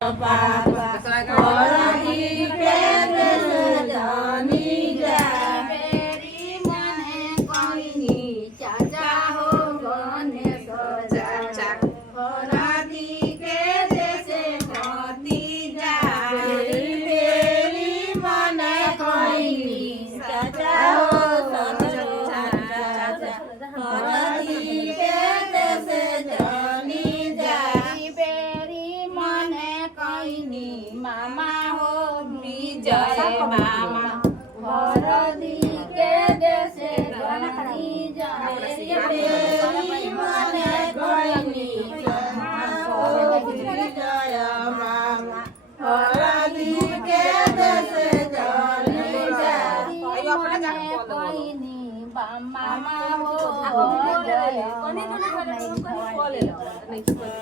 Papa, Orani Pete Jani Ja, Meri Mane Koini, Chacha Ho Gane So Chacha, Orani Pete Se Koti Ja, Meri Mane Koini, Chacha Ho Chacha, Orani Pete Se Jani Ja. मामा हो विजय मामा हरदी के देशे धनी जय मेरी मने कोइनी मामा हो विजय मामा हरदी के देशे धनी जय मने कोइनी मामा हो विजय